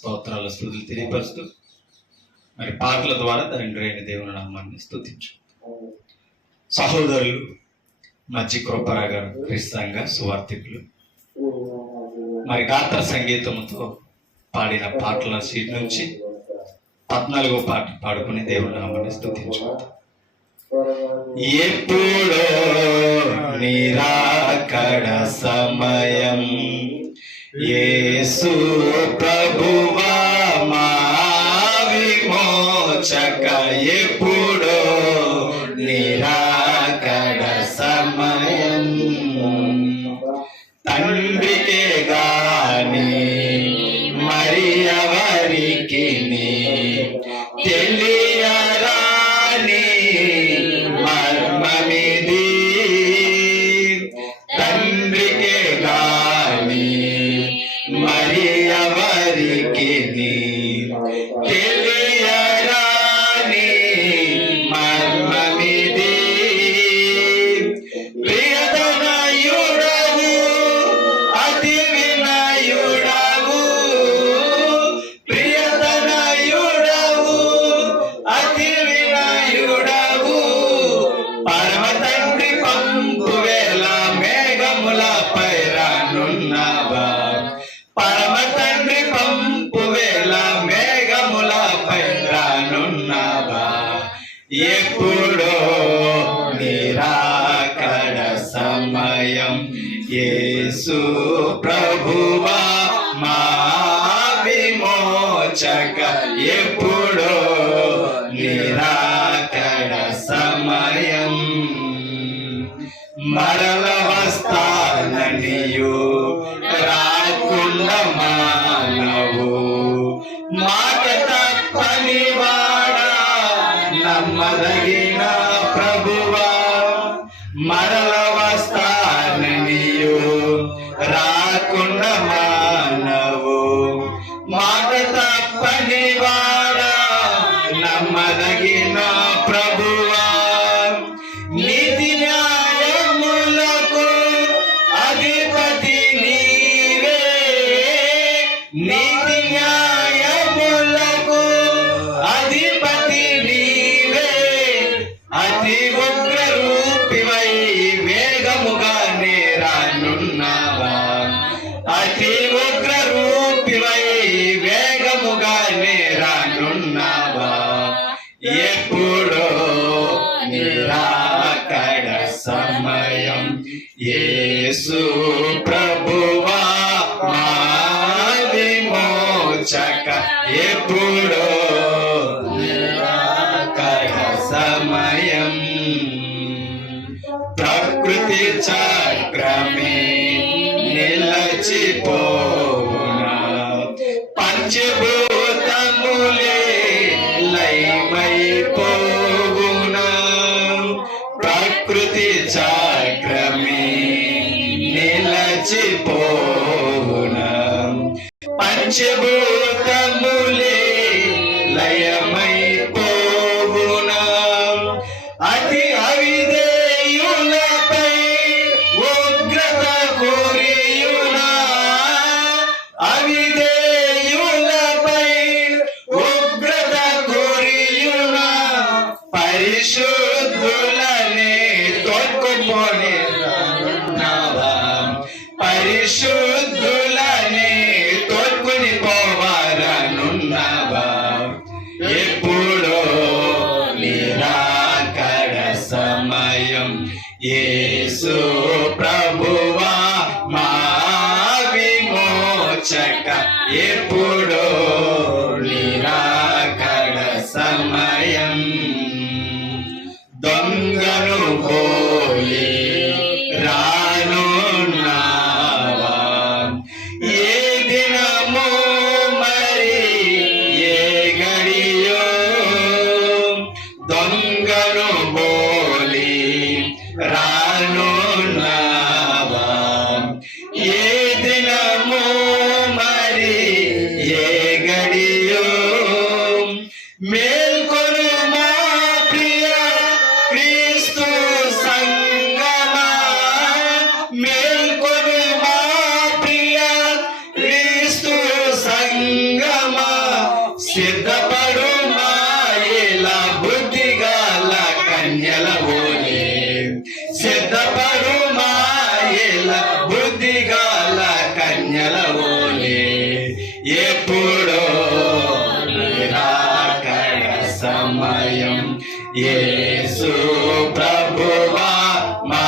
స్తోత్రాల స్తుతులు తెలియపరుస్తూ మరి పాటల ద్వారా తండ్రి అయిన దేవుని నామాన్ని స్తుతించు. సహోదరులు మధ్య కృపరా గారు క్రీస్తాంగ సువార్థికులు మరి గాత్ర సంగీతంతో పాడిన పాటల సీట్ నుంచి 14వ పాట పాడుకుని దేవుని నామాన్ని స్తుతించు. ఎప్పుడో నిరాకడ సమయం యేసు ప్రభువా మా విమోచక, ఎప్పుడో నిరాకడ సమయం తండ్రికే గాని మరి ఎవరికి తెలియరాని మర్మమిది, తండ్రికే గాని మరి ఎవరికి తెలియరాని మర్మమిది. ప్రియతనయుడవు అతి వినయుడవు, ప్రియతనయుడవు అతి వినయుడవు, పరమ తండ్రి పంపు వేళ మేఘములపై రానున్నావా, పరమ తండ్రి పంపు వేళ మేఘములపై రానున్నావా, ఎప్పుడో నిరాకడ సమయం యేసు ప్రభువా మా విమోచక, ఎప్పుడో నిరాకడ సమయం మరల వస్తాననియు రాకుండా మానవు, మాట తప్పని వాడా నమ్మదగిన ప్రభువా, మరల వస్తాననియు రాకుండా మానవు, మాట తప్పని వాడా నమ్మదగిన ప్రభువా, నీతి న్యాయములకు అధిపతి నీవే, నీతి న్యాయములకు అధిపతి నీవే, అతి ఉగ్ర రూపివై వేగముగా రానున్నావా, అతి ఉగ్ర రూపివై వేగముగా రానున్నావా, ఎప్పుడో నిరాకడ సమయం యేసు ప్రభువా మా విమోచక, ఎప్పుడో నిరాకడ సమయం ప్రకృతి చక్రమే నిలచిపోవునా, పంచభూతములే లయమైపోవునా, ప్రకృతి చక్రమే నిలచిపోవునా, పంచభూతములే లయమైపోవునా, అతి అవిధేయులపై ఉగ్రత కోరియునా, అవిధేయులపై ఉగ్రత కోరియునా, పరిశుద్ధులనే తొక్కుపోని రానున్నావా, పరిశుద్ధులనే తొక్కుని పోవారనున్నావా, ఎప్పుడో నిరాకడ సమయం యేసు ప్రభువా మా విమోచక, ఎప్పుడో నిరాకడ సమయం దొంగను పోలి రానున్నావా, ఏ దినము మరి ఏ గడియో, దొంగను పోలి రానున్నావా, ఏ దినము మరి ఏ గడియో, మేల్కొను మా ప్రియ క్రీస్తు సంగమ, సిద్ధపడు మాయేలా బుద్ధిగాల కన్యల ఓలే సిద్ధపడు మాయేలా బుద్ధిగాల కన్యల ఓలే ఎప్పుడో నిరాకడ సమయం యేసు ప్రభువా మా